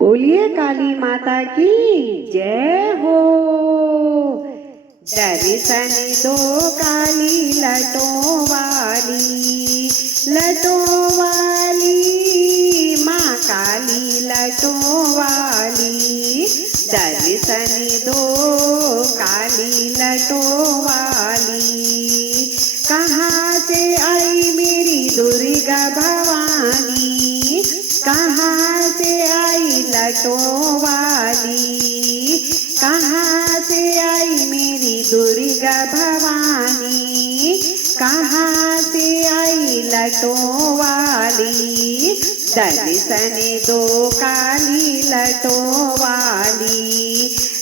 बोलिए काली माता की जय हो। दर्शन दो काली लटों वाली माँ काली लटों वाली। दर्शन दो काली लटों वाली। कहाँ से आई मेरी दुर्गा भवानी, कहाँ से आई लटों वाली। कहाँ से आई मेरी दुर्गा भवानी, कहाँ से आई लटों वाली। दर्शन दो काली लटों वाली,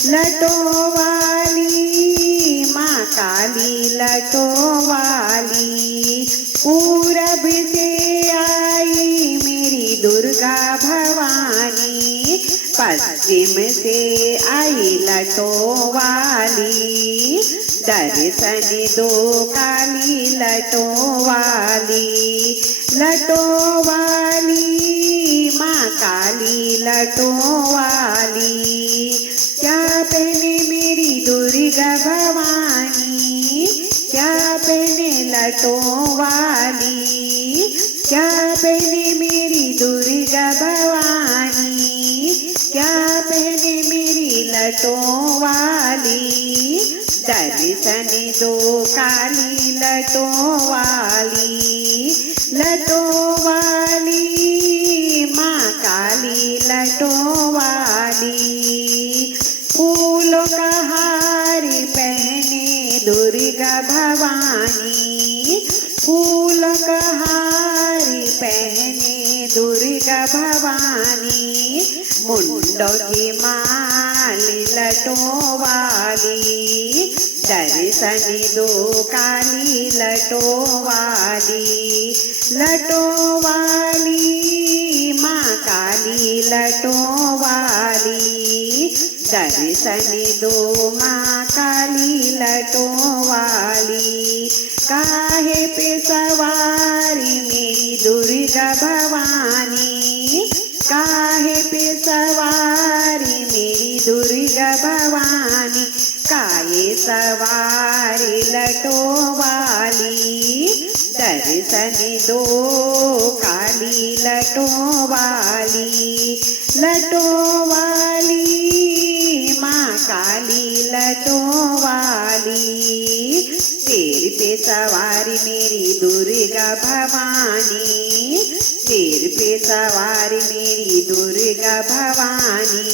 लटों वाली माँ काली लटों वाली। पूरब से आई मेरी दुर्गा भवानी, पश्चिम से आई लटों वाली। दर्शन दो काली लटों वाली, लटों वाली माँ काली लटों वाली। क्या पहने मेरी दुर्गा भवानी, क्या पहने लटों वाली। क्या पहने मेरी दुर्गा भवानी, क्या पहने मेरी लटों वाली। दर्शन दो काली लटों वाली, लटों वाली माँ काली लटों वाली। फूलों का हार पहने दुर्गा भवानी, फूलों का हार पहने दुर्गा भवानी। मुंडों की माल लटों वाली। दर्शन दो काली लटों वाली, लटों वाली माँ काली लटों वाली। दर्शन दो माँ काली लटों वाली। काहे पे सवारी मेरी दुर्गा भवानी, काहे पे सवारी मेरी दुर्गा भवानी। काहे सवारी लटों वाली। दर्शन दो काली लटों वाली, लटों वाली माँ काली लटों वाली। शेर पे सवारी मेरी दुर्गा भवानी, शेर पे सवारी मेरी दुर्गा भवानी।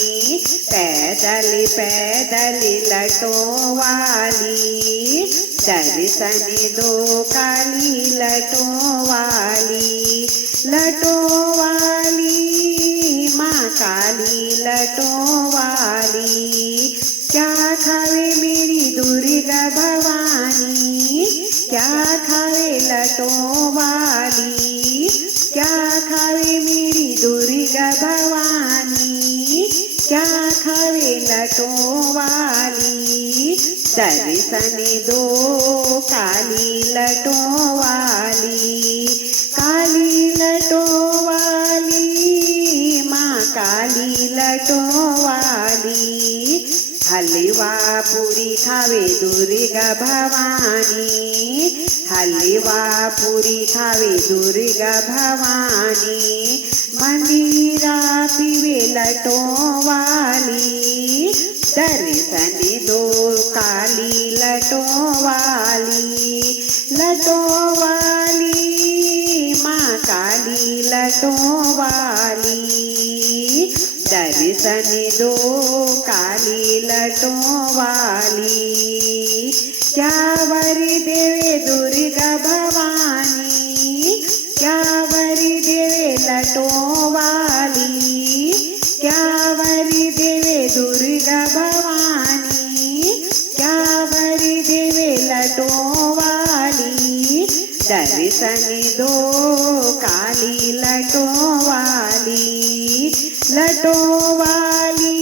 पैदल पैदल लटों वाली। दर्शन दो काली लटों वाली, लटों वाली माँ काली लटों वाली। क्या खावे मेरी दुर्गा भवानी, क्या खावे लटों वाली। क्या खावे मेरी दुर्गा भवानी, क्या खावे लटों वाली। दर्शन दो काली लटों वाली, काली लटों वाली माँ काली लटों वाली। हलवा पूरी खावे दुर्गा भवानी, हलवा पूरी खावे दुर्गा भवानी। मंदिरा पीवे लटों वाली। दर्शन दो काली लटों वाली, लटों वाली माँ काली लटों वाली। दर्शन दो काली लटों वाली। क्या वर देवे दुर्गा भवानी, क्या वर देवे लटों वाली। क्या वर देवे दुर्गा भवानी, क्या वर देवे लटों वाली। दर्शन दो काली लटों वाली, लटों वाली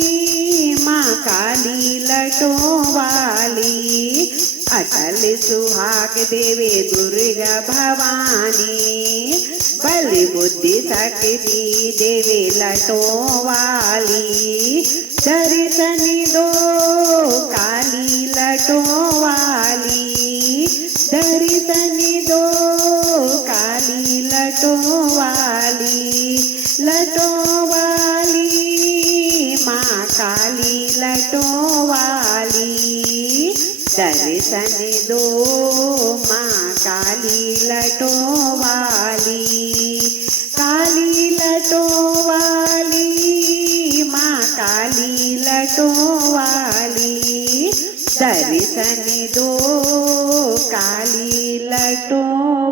माँ काली लटों वाली। अटल सुहाग देवे दुर्गा भवानी, भली बुद्धि शक्ति देवी लटोवाली दर्शनी दो काली लटोवाली दर्शनी दो काली लटोवाली लटोवाली माँ काली लटोवाली दर्शन दो माँ काली लटोवाली काली लटोवाली माँ काली लटोवाली दर्शन दो काली लटोवाली।